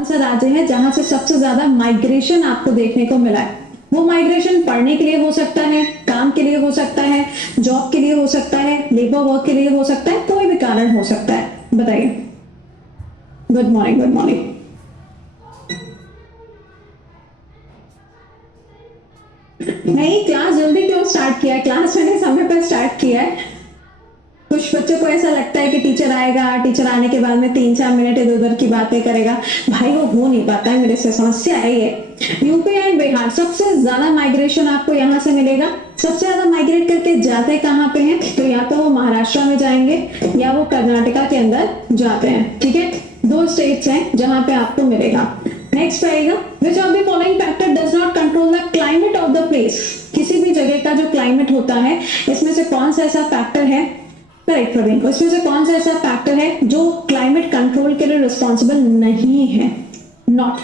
कौन सा राज्य है जहां से सबसे ज्यादा माइग्रेशन आपको देखने को मिला है? वो माइग्रेशन पढ़ने के लिए हो सकता है, काम के लिए हो सकता है, जॉब के लिए हो सकता है, लेबर वर्क के लिए हो सकता है, कोई भी कारण हो सकता है, बताइए। Good morning, good morning. नहीं, क्लास जल्दी क्यों स्टार्ट किया है? क्लास मैंने समय पर स्टार्ट किया है। कुछ बच्चों को ऐसा लगता है कि टीचर आएगा, टीचर आने के बाद में 3-4 मिनट इधर उधर की बातें करेगा। भाई वो हो नहीं पाता है, मेरे से समस्या है ये। यूपी एंड बिहार सबसे ज्यादा माइग्रेशन आपको यहाँ से मिलेगा। सबसे ज्यादा माइग्रेट करके जाते कहाँ पे हैं? तो या तो वो महाराष्ट्र में जाएंगे या वो कर्नाटका के अंदर जाते हैं। ठीक है, 2 स्टेट्स हैं जहां पे आपको मिलेगा। नेक्स्ट आएगा, which of the following factor does not control the climate of the place? किसी भी जगह का जो क्लाइमेट होता है, इसमें से कौन सा ऐसा फैक्टर है, करेक्ट प्रवीण, उसमें से कौन सा ऐसा फैक्टर है जो क्लाइमेट कंट्रोल के लिए रिस्पॉन्सिबल नहीं है? नॉट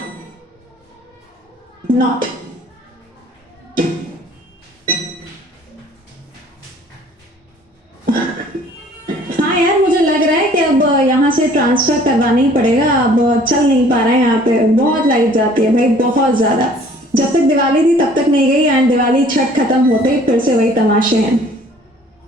हाँ यार, मुझे लग रहा है कि अब यहाँ से ट्रांसफर करवाना ही पड़ेगा। अब चल नहीं पा रहा है, यहाँ पे बहुत लाइट जाती है भाई, बहुत ज्यादा। जब तक दिवाली थी तब तक नहीं गई, एंड दिवाली छठ खत्म होते ही फिर से वही तमाशे हैं।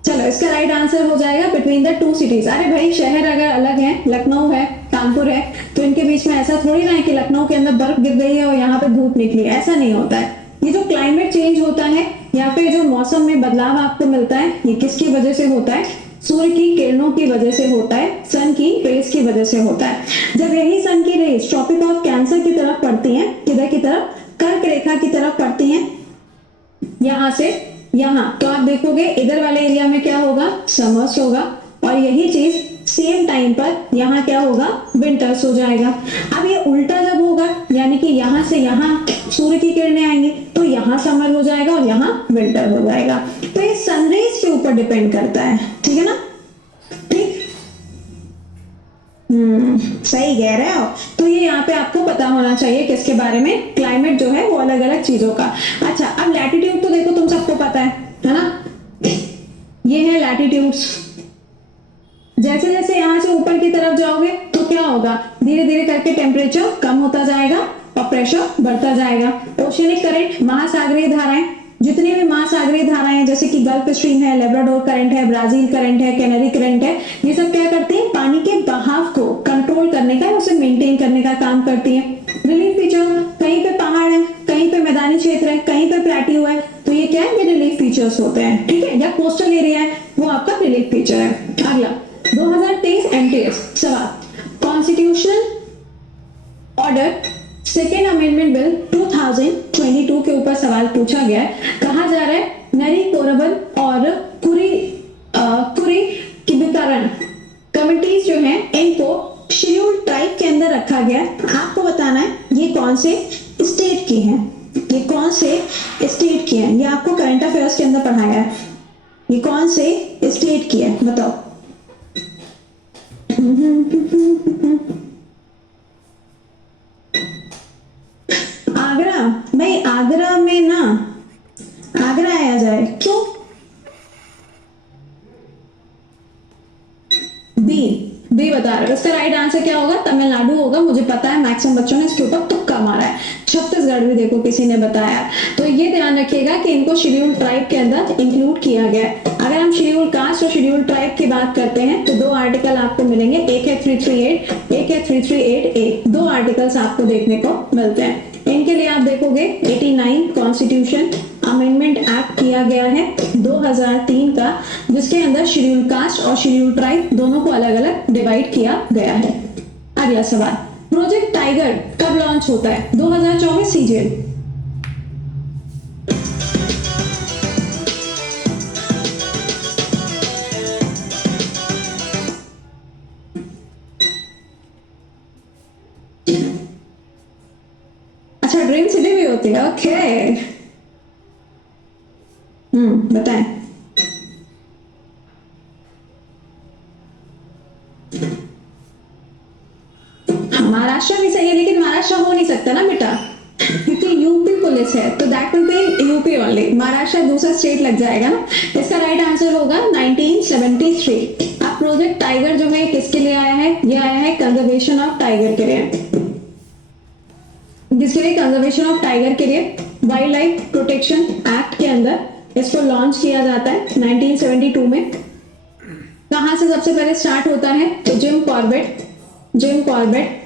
चलो, इसका राइट आंसर हो जाएगा बिटवीन द 2 सिटीज। अरे भाई, शहर अगर अलग है, लखनऊ है, कानपुर है, तो इनके बीच में ऐसा थोड़ी ना है कि लखनऊ के अंदर बर्फ गिर गई है और यहाँ पे धूप निकली है, ऐसा नहीं होता है। ये जो क्लाइमेट चेंज होता है या फिर जो मौसम में बदलाव आपको मिलता है, ये किसकी वजह से होता है? सूर्य की किरणों की वजह से होता है, सन की रेस की वजह से होता है। जब यही सन की रेस ट्रॉपिक ऑफ कैंसर की तरफ पड़ती है, किधर की तरफ? कर्क रेखा की तरफ पड़ती है, यहां से यहां, तो आप देखोगे इधर वाले एरिया में क्या होगा? समर्स होगा, और यही चीज सेम टाइम पर यहाँ क्या होगा? विंटर्स हो जाएगा। अब ये उल्टा जब होगा, यानी कि यहाँ से यहाँ सूर्य की किरणें आएंगी, तो यहाँ समर हो जाएगा और यहाँ विंटर हो जाएगा। तो ये सनरेज के ऊपर डिपेंड करता है, ठीक है ना? ठीक, सही कह रहे हो। तो ये यहाँ पे आपको पता होना चाहिए किसके बारे में? क्लाइमेट जो है वो अलग अलग चीजों का। अच्छा, अब लैटिट्यूड तो देखो तुम सबको पता है ना? ये है लैटिट्यूड्स। जैसे जैसे यहाँ से ऊपर की तरफ जाओगे तो क्या होगा? धीरे धीरे करके टेम्परेचर कम होता जाएगा और प्रेशर बढ़ता जाएगा। ओशियनिक करंट, महासागरीय धाराएं, जितनी भी महासागरीय धाराएं जैसे कि गल्फ स्ट्रीम है, लेब्राडोर करंट है, ब्राजील करंट है, कैनरी करंट है, ये सब क्या करती हैं? पानी के बहाव को कंट्रोल करने का, उसे मेंटेन करने का काम करती है। रिलीफ फीचर, कहीं पे पहाड़ है, कहीं पे मैदानी क्षेत्र है, कहीं पे प्लेट्यू है, तो ये क्या है? ये रिलीफ फीचर्स होते हैं, ठीक है? या कोस्टल एरिया है, वो आपका रिलीफ फीचर है। अगला 2023 एमटीएस सवाल, constitution order second amendment bill 2022 के ऊपर सवाल पूछा गया है। कहा जा रहा है नरी कोरबन और कुरीकिबीकरण कमिटीज जो हैं, इनको शेड्यूल्ड ट्राइब के अंदर रखा गया है। आपको बताना है ये कौन से स्टेट की हैं, ये कौन से स्टेट की हैं। ये आपको करंट अफेयर्स के अंदर पढ़ाया है। ये कौन से स्टेट की है, बताओ। आगरा। भाई आगरा में ना, आगरा आया जाए क्यों? बी बता रहे हो। इसका राइट आंसर क्या होगा? तमिलनाडु होगा। मुझे पता है मैक्सिमम बच्चों ने इसके ऊपर तुक्का मारा है। छत्तीसगढ़ भी देखो किसी ने बताया। तो ये ध्यान रखिएगा कि इनको शेड्यूल्ड ट्राइब के अंदर इंक्लूड किया गया है। अगर हम शेड्यूल्ड कास्ट और शेड्यूल्ड ट्राइब की बात करते हैं तो 2 आर्टिकल आपको मिलेंगे, एक है 338, एक है 338A। 2 आर्टिकल्स आपको देखने को मिलते हैं। इनके लिए आप देखोगे 89 कॉन्स्टिट्यूशन अमेंडमेंट एक्ट किया गया है 2003 का, जिसके अंदर शेड्यूल कास्ट और शेड्यूल ट्राइब दोनों को अलग अलग डिवाइड किया गया है। अगला सवाल, प्रोजेक्ट टाइगर कब लॉन्च होता है? 2024 सीजीएल। अच्छा, ड्रीम सिटी भी होती है, ओके। बताएं। महाराष्ट्र भी सही है, लेकिन महाराष्ट्र हो नहीं सकता ना बेटा, क्योंकि यूपी पुलिस है, तो that will be UP only. Maharashtra दूसरा स्टेट लग जाएगा ना। इसका राइट आंसर होगा 1973। अब प्रोजेक्ट टाइगर जो है किसके लिए आया है? ये आया है कंजर्वेशन ऑफ टाइगर के लिए। किसके लिए? कंजर्वेशन ऑफ टाइगर के लिए, वाइल्ड लाइफ प्रोटेक्शन एक्ट के अंदर इसको लॉन्च किया जाता है 1972 में। कहाँ से सबसे पहले स्टार्ट होता है? तो जिम कॉर्बेट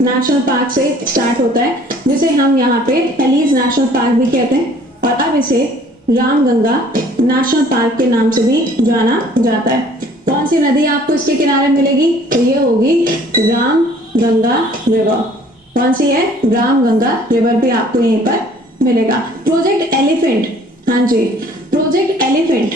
नेशनल पार्क से स्टार्ट होता है, जिसे हम यहाँ पे हेलीज नेशनल पार्क भी कहते हैं, और अब इसे रामगंगा नेशनल पार्क के नाम से भी जाना जाता है। कौन सी नदी आपको इसके किनारे मिलेगी? तो ये होगी रामगंगा रिवर। कौन सी है? रामगंगा रिवर भी आपको यहीं पर मिलेगा। प्रोजेक्ट एलिफेंट, हाँ जी, प्रोजेक्ट एलिफेंट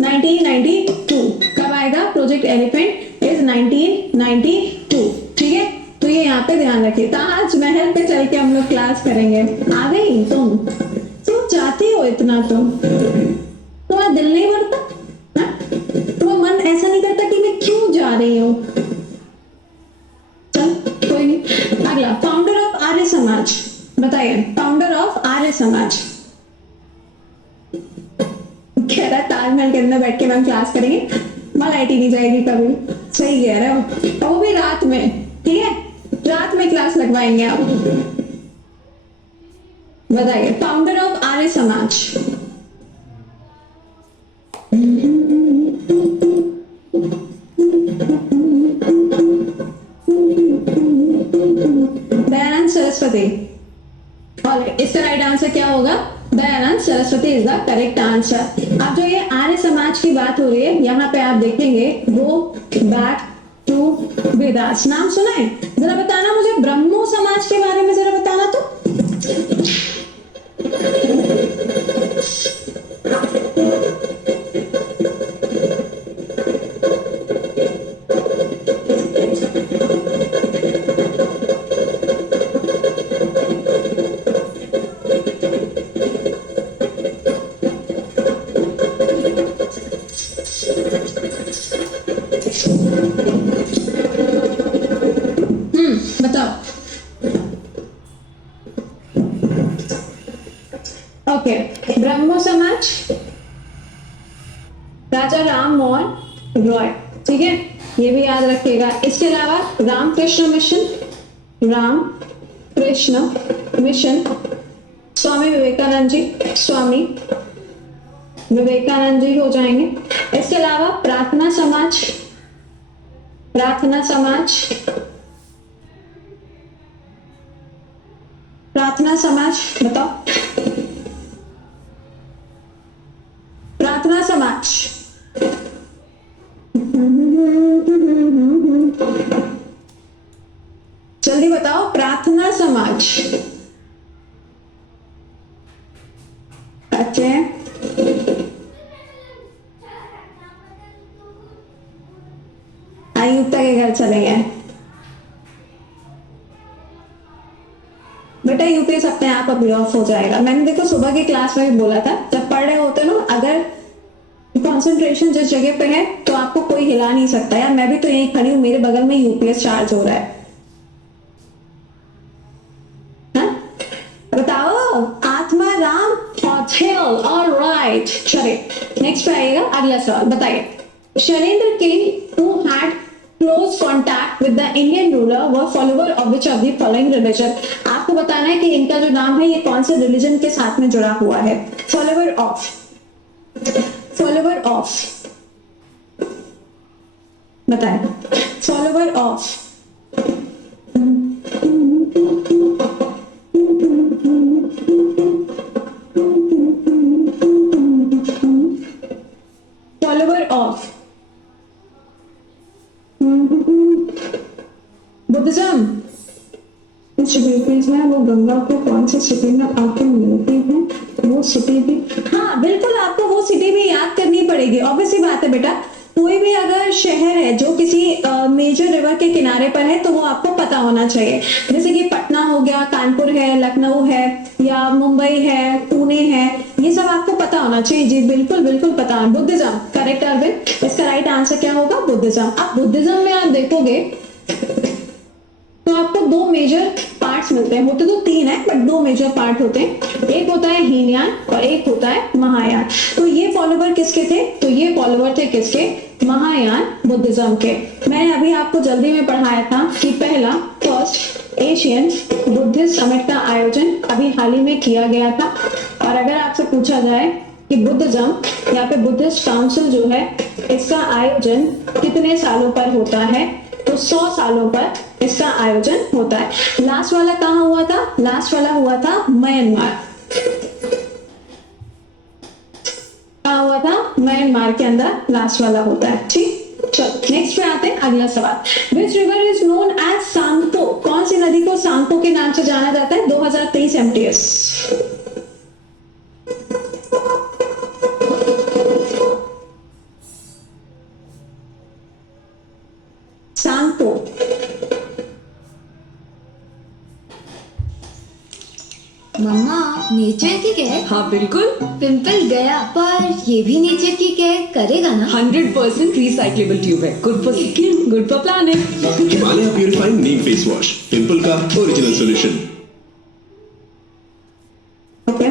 1992 कब आएगा? प्रोजेक्ट एलिफेंट इज 1992, ठीक है। तो ये यहाँ पे ध्यान रखिए। ताजमहल पे चल के हम लोग क्लास करेंगे। आ गई तुम? क्यों चाहती हो इतना? तुम्हारा दिल नहीं भरता? तुम्हारा मन ऐसा नहीं करता कि मैं क्यों जा रही हूँ? चल कोई नहीं। अगला, फाउंडर ऑफ आर्य समाज बताइए। फाउंडर ऑफ आर्य समाज कह रहा है ताजमहल के अंदर बैठ के मैम क्लास करेंगे, मलाई नहीं जाएगी कभी। सही कह रहे हो, और वो भी रात में, ठीक है, रात में क्लास लगवाएंगे आप। बताइए फाउंडर ऑफ आर्य समाज। दयानंद सरस्वती। और इसका राइट आंसर क्या होगा? Dayanand Saraswati is the correct answer. अब जो ये आर्य समाज की बात हो रही है, यहाँ पे आप देखेंगे गो बैक टू वेदास। नाम सुना है? जरा बताना मुझे ब्रह्मो समाज के बारे में, जरा बताना तो। बताओ। ओके, ब्रह्मो समाज राजा राम मोहन रॉय, ठीक है, ये भी याद रखिएगा। इसके अलावा रामकृष्ण मिशन, राम कृष्ण मिशन, स्वामी विवेकानंद जी, स्वामी विवेकानंद जी हो जाएंगे। इसके अलावा प्रार्थना समाज, प्रार्थना समाज, प्रार्थना समाज बताओ। प्रार्थना समाज जल्दी बताओ। प्रार्थना समाज, अच्छे, आयुक्ता के घर चले गए बेटा। यूपीएस अपने आप अभी ऑफ हो जाएगा। मैंने देखो सुबह की क्लास में भी बोला था, जब पढ़ रहे होते ना, अगर कंसंट्रेशन जिस जगह पे है तो आपको कोई हिला नहीं सकता। यार मैं भी तो यहीं खड़ी हूँ, मेरे बगल में यूपीएस चार्ज हो रहा है। बताओ आत्मा राम पौथेल। ऑलराइट, चलिए नेक्स्ट पे आइएगा। अगला सवाल बताइए। Shailendra king who had close contact with the Indian ruler were follower of which of the following religion. आपको बताना है कि इनका जो नाम है ये कौन से रिलीजन के साथ में जुड़ा हुआ है। फॉलोवर ऑफ, फॉलोवर ऑफ बताएं। Follower of, follower of Buddhism. में वो गंगा को कौन सी सिटी में आके मिलती है, वो सिटी भी, हाँ बिल्कुल आपको वो सिटी भी याद करनी पड़ेगी। ऑब्वियसली बात है बेटा, कोई भी अगर शहर है जो किसी मेजर रिवर के किनारे पर है तो वो आपको पता होना चाहिए। जैसे कि पटना हो गया, कानपुर है, लखनऊ है, या मुंबई है, पुणे है, ये सब आपको पता होना चाहिए। जी बिल्कुल बिल्कुल पता है। Buddhism correct Arvind. इसका राइट आंसर क्या होगा? बुद्धिज्म। अब बुद्धिज्म में आप देखोगे तो आपको दो मेजर पार्ट्स मिलते हैं। होते तो तीन है बट दो मेजर पार्ट होते हैं। एक होता है हीनयान और एक होता है महायान। तो ये फॉलोवर किसके थे? तो ये फॉलोवर थे किसके? महायान बुद्धिज्म के। मैंने अभी आपको जल्दी में पढ़ाया था कि पहला फर्स्ट एशियन बुद्धिस्ट समिट का आयोजन अभी हाल ही में किया गया था। और अगर आपसे पूछा जाए कि बुद्धिज्म या फिर बुद्धिस्ट काउंसिल जो है इसका आयोजन कितने सालों पर होता है, तो 100 सालों पर इसका आयोजन होता है। लास्ट वाला कहाँ हुआ था? लास्ट वाला हुआ था म्यांमार। कहाँ हुआ था? म्यांमार के अंदर लास्ट वाला होता है। ठीक, चलो नेक्स्ट पे आते हैं। अगला सवाल, which river is known as Tsangpo? कौन सी नदी को सांगपो के नाम से जाना जाता है? 2023 एमटीएस। सांगपो। मम्मा, नेचर की केयर? हाँ बिल्कुल, पिंपल गया, पर ये भी नेचर की केयर करेगा ना? 100% रिसाइक्लेबल ट्यूब है। Good for skin, good for planet. Himalaya purifying neem face wash, pimple का ओरिजिनल सॉल्यूशन। ओके,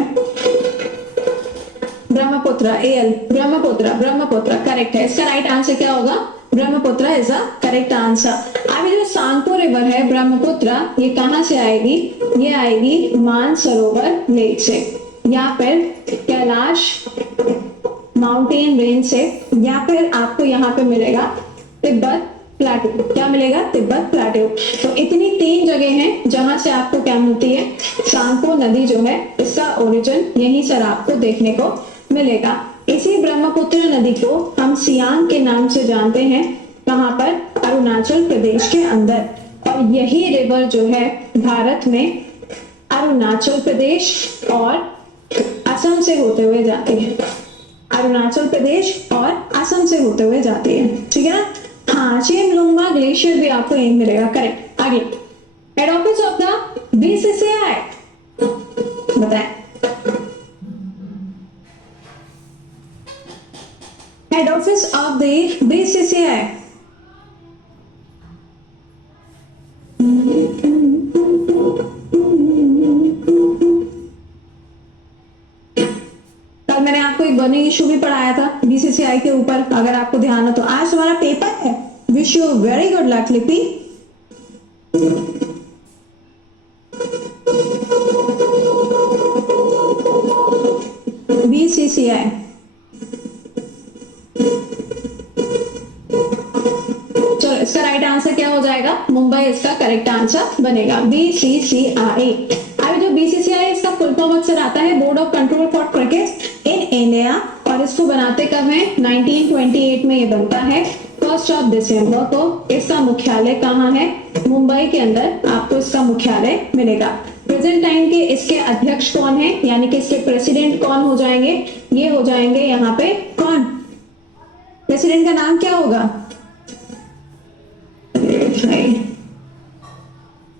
ब्रह्मपुत्र, एल ब्रह्मपुत्र करेक्ट है। इसका राइट आंसर क्या होगा? Brahmaputra is a correct answer. अब जो सांगपो रिवर है ब्रह्मपुत्र, ये कहां से आएगी? ये आएगी मानसरोवर लेक से, या फिर कैलाश माउंटेन रेंज से, या फिर आपको यहाँ पे मिलेगा तिब्बत प्लेटो। क्या मिलेगा? तिब्बत प्लेटो। तो इतनी 3 जगह हैं जहां से आपको क्या मिलती है? सांगपो नदी जो है इसका ओरिजिन यहीं से आपको देखने को मिलेगा। इसी ब्रह्मपुत्र नदी को हम सियांग के नाम से जानते हैं। कहां पर? अरुणाचल प्रदेश के अंदर। और यही रिवर जो है भारत में अरुणाचल प्रदेश और असम से होते हुए जाती है। अरुणाचल प्रदेश और असम से होते हुए जाती है। ठीक है ना? हाँ, चेमलुंगमा ग्लेशियर भी आपको यही मिलेगा। करेक्ट। आगे, head office of the BCCI बताएं। Head office of the BCCI. कल मैंने आपको एक बर्निंग इशू भी पढ़ाया था बीसीसीआई के ऊपर, अगर आपको ध्यान हो तो। आज तुम्हारा पेपर है। Wish you very good luck लिपि। बीसीसीआई चलो, इसका राइट आंसर क्या हो जाएगा? मुंबई इसका करेक्ट आंसर बनेगा। बीसीसीआई। अभी जो बीसीसीआई इसका फुल फॉर्म अक्सर आता है board of control for cricket in India, और इसको बनाते कब है? 1928 में ये बनता है 1 दिसंबर को। इसका मुख्यालय कहाँ है? मुंबई के अंदर आपको इसका मुख्यालय मिलेगा। प्रेजेंट टाइम के इसके अध्यक्ष कौन है, यानी कि इसके प्रेसिडेंट कौन हो जाएंगे? ये हो जाएंगे यहाँ पे कौन? प्रेसिडेंट का नाम क्या होगा?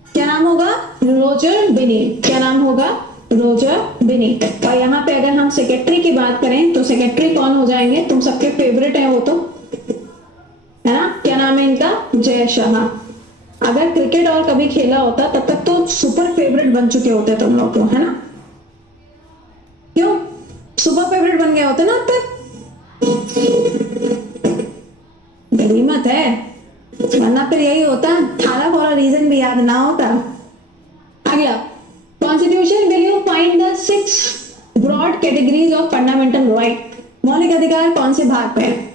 क्या नाम होगा? रोजर बिनी। क्या नाम होगा? रोजर बिनी। और यहाँ पे अगर हम सेक्रेटरी की बात करें तो सेक्रेटरी कौन हो जाएंगे? तुम सबके फेवरेट है वो तो, है ना? क्या नाम है इनका? जय शाह। अगर क्रिकेट और कभी खेला होता तब तक तो सुपर फेवरेट बन चुके होते तुम लोग को, है ना? क्यों सुपर फेवरेट बन गया होता ना अब तक? गनीमत है, वरना फिर यही होता, थाला फॉर अ रीजन भी याद ना होता। अगला, constitution will you find the 6 broad categories of fundamental right? मौलिक अधिकार कौन से भाग पे है?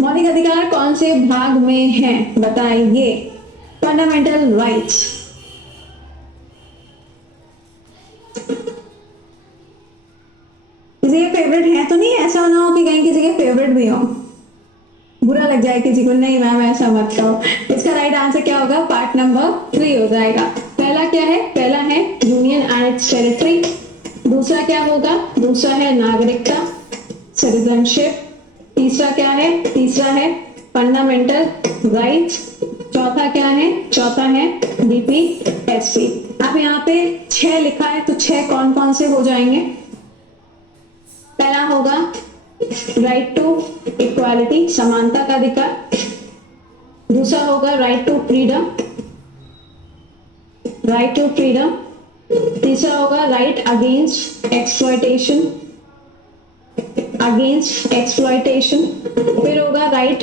मौलिक अधिकार कौन से भाग में है बताइए? Fundamental rights. किसी के फेवरेट है तो नहीं? ऐसा ना हो कि कहीं किसी के फेवरेट भी हो, बुरा लग जाए किसी को। नहीं मैम ऐसा मत कहो। इसका राइट आंसर क्या होगा? पार्ट नंबर 3 हो जाएगा। पहला क्या है? पहला है यूनियन एंड इट्स टेरिटरी। दूसरा क्या होगा? दूसरा है नागरिकता, सिटीजनशिप। तीसरा क्या है? तीसरा है फंडामेंटल राइट्स। चौथा क्या है? चौथा है डीपीएसपी। अब यहाँ पे 6 लिखा है, तो 6 कौन कौन से हो जाएंगे? पहला होगा राइट टू इक्वालिटी, समानता का अधिकार। दूसरा होगा right to freedom, right to freedom. तीसरा होगा right against exploitation, against exploitation. फिर होगा right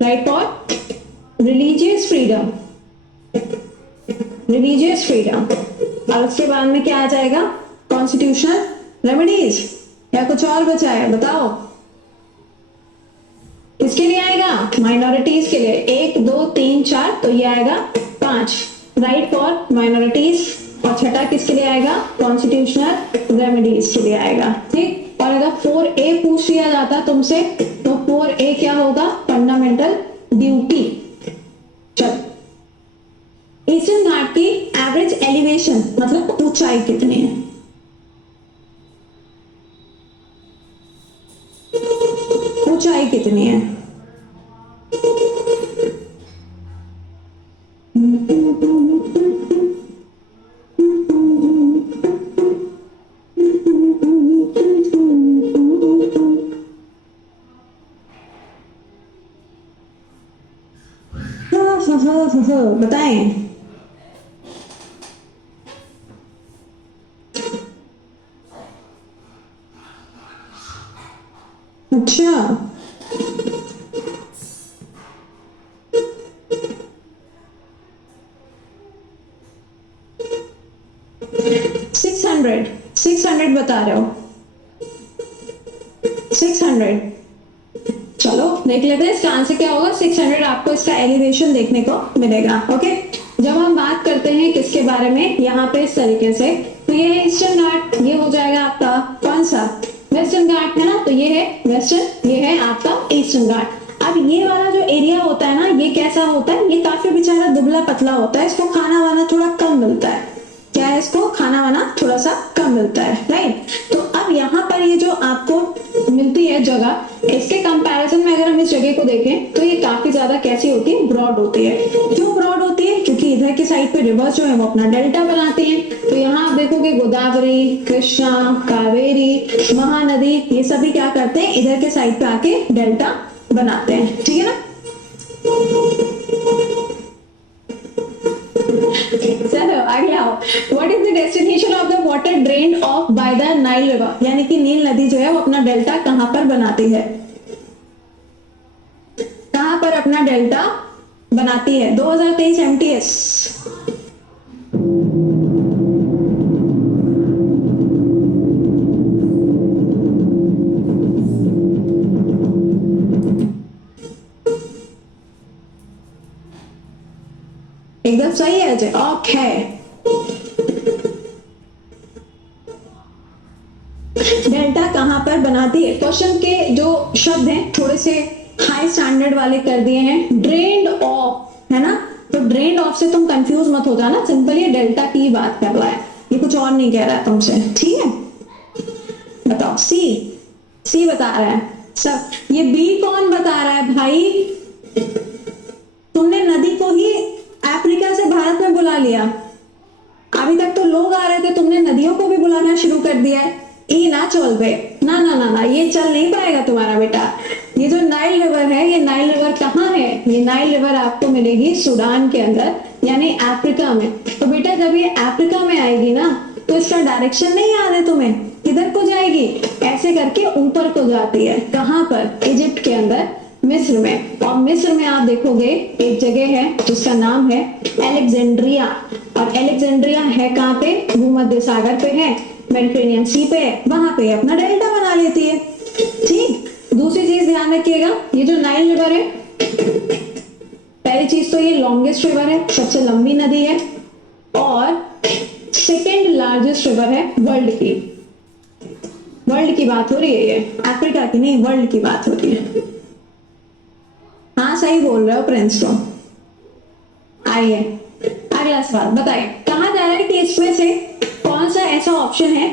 right for religious freedom, religious freedom. और उसके बाद में क्या आ जाएगा? कॉन्स्टिट्यूशनल रेमेडीज, या कुछ और बचा है बताओ? किसके लिए आएगा? माइनॉरिटीज के लिए। 1 2 3 4, तो ये आएगा 5, राइट फॉर माइनॉरिटीज। और छठा किसके लिए आएगा? कॉन्स्टिट्यूशनल रेमेडीज के लिए आएगा। ठीक। और अगर 4A पूछ लिया जाता तुमसे, तो 4A क्या होगा? Fundamental duty. चलो, ईस्टर्न घाट की एवरेज एलिवेशन मतलब ऊंचाई कितनी है? ऊंचाई कितनी है? बताएं। अच्छा, सिक्स हंड्रेड बता रहे हो? 600। चलो देख लेते हैं इसका आंसर क्या होगा। 600 आपको इसका एलिवेशन देखने को मिलेगा। ओके, जब हम बात करते हैं किसके बारे में यहाँ पे इस तरीके से, तो ये है ईस्टर्न घाट, ये हो जाएगा आपका कौन सा? वेस्टर्न घाट है ना, तो ये है वेस्टर्न, ये है आपका ईस्टर्न घाट। अब ये वाला जो एरिया होता है ना, ये कैसा होता है? ये काफी बेचारा दुबला पतला होता है, इसको खाना वाना थोड़ा कम मिलता है। क्या है? इसको खाना वाना थोड़ा सा कम मिलता है, राइट। तो अब यहाँ पर ये जो आपको मिलती है जगह, इसके कंपैरिजन में अगर हम इस जगह को देखें तो ये काफी ज्यादा कैसी होती है? ब्रॉड होती है। क्यों ब्रॉड होती है? क्योंकि इधर की साइड पे रिवर्स जो है वो अपना डेल्टा बनाती हैं। तो यहाँ आप देखोगे गोदावरी, कृष्णा, कावेरी, महानदी, ये सभी क्या करते हैं? इधर के साइड पे आके डेल्टा बनाते हैं। ठीक है ना? चलो आगे आओ। What is the destination of the water drained of by the Nile river? यानी कि नील नदी जो है वो अपना डेल्टा कहां पर बनाती है? कहां पर अपना डेल्टा बनाती है? 2023 MTS। एकदम सही है अजय। ओके, डेल्टा कहां पर बनाती है? क्वेश्चन के जो शब्द हैं थोड़े से हाई स्टैंडर्ड वाले कर दिए हैं। ड्रेन्ड ऑफ, है ना, तो ड्रेन्ड ऑफ से तुम कंफ्यूज मत हो जाना, सिंपल ये डेल्टा की बात कर रहा है, ये कुछ और नहीं कह रहा है तुमसे। ठीक है, बताओ। सी बता रहा है सब। ये बी कौन बता रहा है भाई? तुमने नदी को ही अफ्रीका से भारत में बुला लिया। अभी तक तो लोग आ रहे थे, तुमने नदियों को भी बुलाना शुरू कर दिया है। ई ना चल बे, ना ना ना ना, ये चल नहीं पाएगा तुम्हारा बेटा। ये जो नाइल रिवर है, ये नाइल रिवर कहाँ है? ये नाइल रिवर आपको मिलेगी सूडान के अंदर, यानी अफ्रीका में। तो बेटा जब ये अफ्रीका में आएगी ना, तो इसका डायरेक्शन नहीं याद है तुम्हें? किधर को जाएगी? ऐसे करके ऊपर को जाती है। कहां पर? इजिप्ट के अंदर, मिस्र में। और मिस्र में आप देखोगे एक जगह है जिसका नाम है एलेक्जेंड्रिया। और एलेक्जेंड्रिया है कहाँ पे? भूमध्य सागर पे है, मेडिटेरेनियन सी पे है, वहां पे अपना डेल्टा बना लेती है। ठीक। दूसरी चीज ध्यान रखिएगा, ये जो नाइल रिवर है, पहली चीज तो ये लॉन्गेस्ट रिवर है, सबसे लंबी नदी है, और सेकेंड लार्जेस्ट रिवर है वर्ल्ड की। वर्ल्ड की बात हो रही है, ये अफ्रीका की नहीं, वर्ल्ड की बात हो रही है। हाँ सही बोल रहे हो प्रिंस। तो आइए अगला सवाल बताइए, कहा जा रहा है कि इसमें से कौन सा ऐसा ऑप्शन है?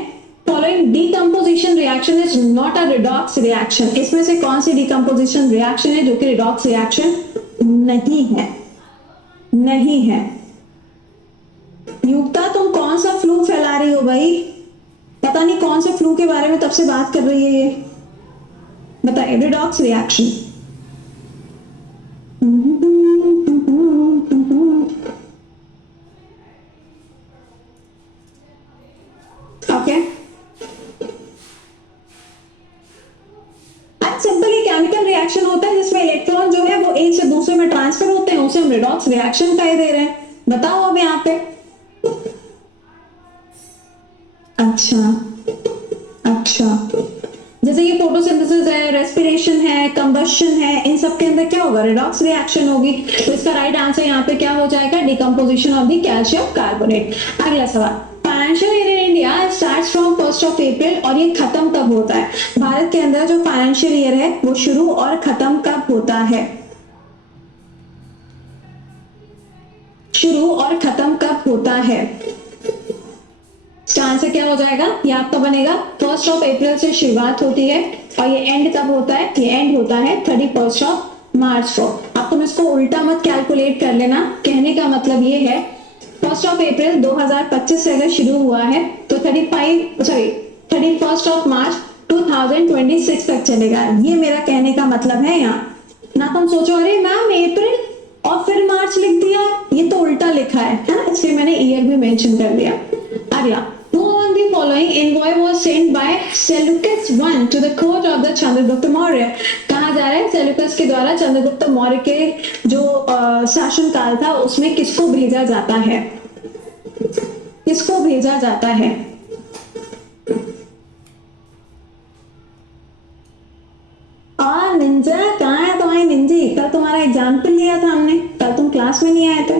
Following decomposition reaction is not a redox reaction. इसमें से कौन सी डीकंपोजिशन रिएक्शन है जो कि रिडॉक्स रिएक्शन नहीं है? नहीं है। युक्ता तुम कौन सा फ्लू फैला रही हो भाई? पता नहीं कौन से फ्लू के बारे में तब से बात कर रही है ये। बताइए, redox reaction. Okay, simply chemical reaction होता है जिसमें इलेक्ट्रॉन जो है वो एक से दूसरे में ट्रांसफर होते हैं, उसे हम रेडॉक्स रिएक्शन कह दे रहे हैं। बताओ अब यहाँ पे। अच्छा, जैसे ये फोटोसिंथेसिस है, रेस्पिरेशन है, कंबशन है, इन सब के अंदर क्या होगा? रिडॉक्स रिएक्शन होगी। तो इसका राइट आंसर यहाँ पे क्या हो जाएगा? Decomposition of the calcium carbonate. अगला सवाल, financial year in India starts from 1 अप्रैल और ये खत्म कब होता है? भारत के अंदर जो फाइनेंशियल ईयर है वो शुरू और खत्म कब होता है? शुरू और खत्म कब होता है? इसका आंसर क्या हो जाएगा? ये आपका बनेगा 1 अप्रैल से शुरुआत होती है और ये एंड कब होता है? ये एंड होता है 31 मार्च को। अब तुम इसको उल्टा मत कैलकुलेट कर लेना। कहने का मतलब ये है 1 अप्रैल 2025 से अगर शुरू हुआ है तो 31 मार्च 2026 तक चलेगा। ये मेरा कहने का मतलब है। यहाँ ना तुम सोचो अरे मैम अप्रैल और फिर मार्च लिख दिया, ये तो उल्टा लिखा है ना, इसलिए मैंने ईयर भी मेंशन कर दिया। अगला, who on the following envoy was sent by Seleucus I to the court of the Chandragupta Maurya? कहा जा रहा है सेल्यूकस के द्वारा चंद्रगुप्त मौर्य के जो शासन काल था उसमें किसको भेजा जाता है? किसको भेजा जाता है? निंजा कहाँ है तुम्हारी निंजी? कल तुम्हारा एग्जाम्पल लिया था हमने, कल तुम क्लास में नहीं आए थे।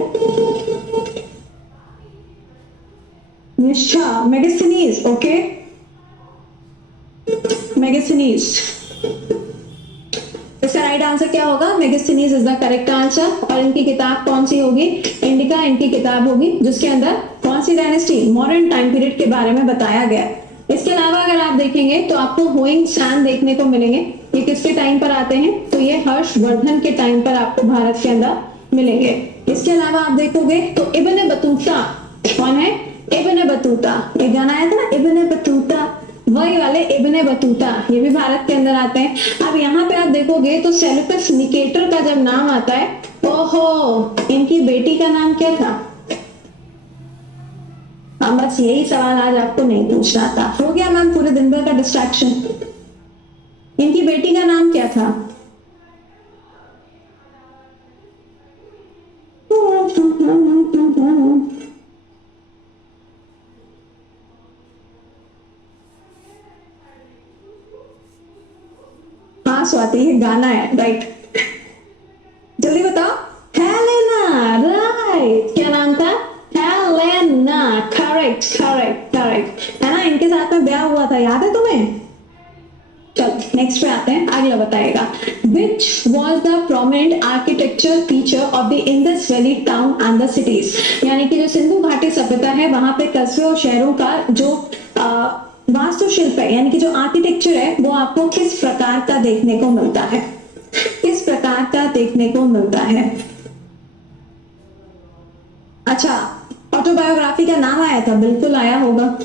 निष्ठा, मेगास्थनीज, ओके, मेगास्थनीज। इसका राइट आंसर क्या होगा? Megasthenes is the correct answer. और इनकी किताब कौन सी होगी? इंडिका इनकी किताब होगी जिसके अंदर कौन सी डायनेस्टी, मॉडर्न टाइम पीरियड के बारे में बताया गया। इसके अलावा अगर आप देखेंगे तो आपको हुइंग सांग देखने को मिलेंगे। ये किसके टाइम पर आते हैं? तो ये हर्षवर्धन के टाइम पर आपको भारत के अंदर मिलेंगे। इसके अलावा आप देखोगे तो इब्न बतूता, कौन है? Ibn Battuta. एक गाना आया था ना, इब्न बतूता, वही वाले इब्न बतूता, ये भी भारत के अंदर आते हैं। अब यहाँ पे आप देखोगे तो सेल्यूकस निकेटर का जब नाम आता है, ओहो, इनकी बेटी का नाम क्या था? हाँ, बस यही सवाल आज आपको नहीं पूछना था। हो गया मैम पूरे दिन भर का डिस्ट्रैक्शन। इनकी बेटी का नाम क्या था? हाँ स्वाति, ये गाना है, राइट, जल्दी बताओ। हेलेना, राइट, क्या नाम था? हेलेना, करेक्ट करेक्ट करेक्ट, है ना। इनके साथ में ब्याह हुआ था, याद है तुम्हें? चल नेक्स्ट पे आते हैं, अगला बताएगा। Which was the prominent architecture feature of the Indus Valley town and the cities? यानी कि जो सिंधु घाटी सभ्यता है वहां पे कस्बे और शहरों का जो वास्तुशिल्प है, यानी कि जो आर्किटेक्चर है, वो आपको किस प्रकार का देखने को मिलता है? किस प्रकार का देखने को मिलता है? अच्छा, ऑटोबायोग्राफी का नाम आया था, बिल्कुल आया होगा।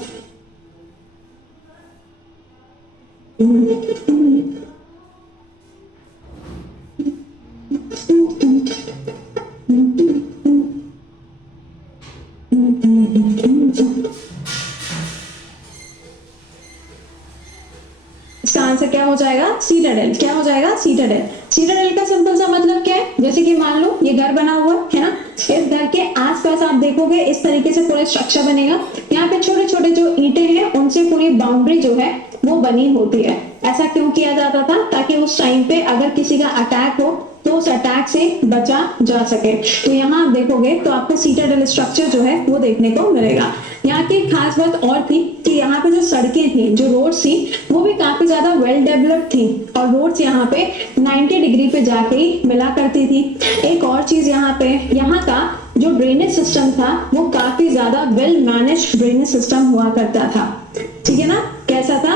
इसका आंसर क्या हो जाएगा? सीटाडेल। क्या हो जाएगा? सीटाडेल। सीटाडेल का सिंपल सा मतलब क्या है? जैसे कि मान लो ये घर बना हुआ है ना, इस घर के आसपास आप देखोगे इस तरीके से पूरा स्ट्रक्चर बनेगा। यहाँ पे छोटे छोटे जो ईंटें हैं उनसे पूरी बाउंड्री जो है वो बनी होती है। ऐसा क्यों किया जाता था? ताकि उस टाइम पे अगर किसी का अटैक हो तो उस अटैक से बचा जा सके। तो यहाँ आप देखोगे तो आपको सीटाडेल स्ट्रक्चर जो है वो देखने को मिलेगा। यहाँ की खास बात और थी कि यहाँ पे जो सड़कें थी, जो रोड्स थी, वो भी काफी ज्यादा वेल डेवलप्ड थी और रोड्स यहाँ पे 90 डिग्री पे जाके ही मिला करती थी। एक और चीज यहाँ पे, यहाँ का जो ड्रेनेज सिस्टम था वो काफी ज्यादा वेल मैनेज्ड ड्रेनेज सिस्टम हुआ करता था। ठीक है ना? कैसा था?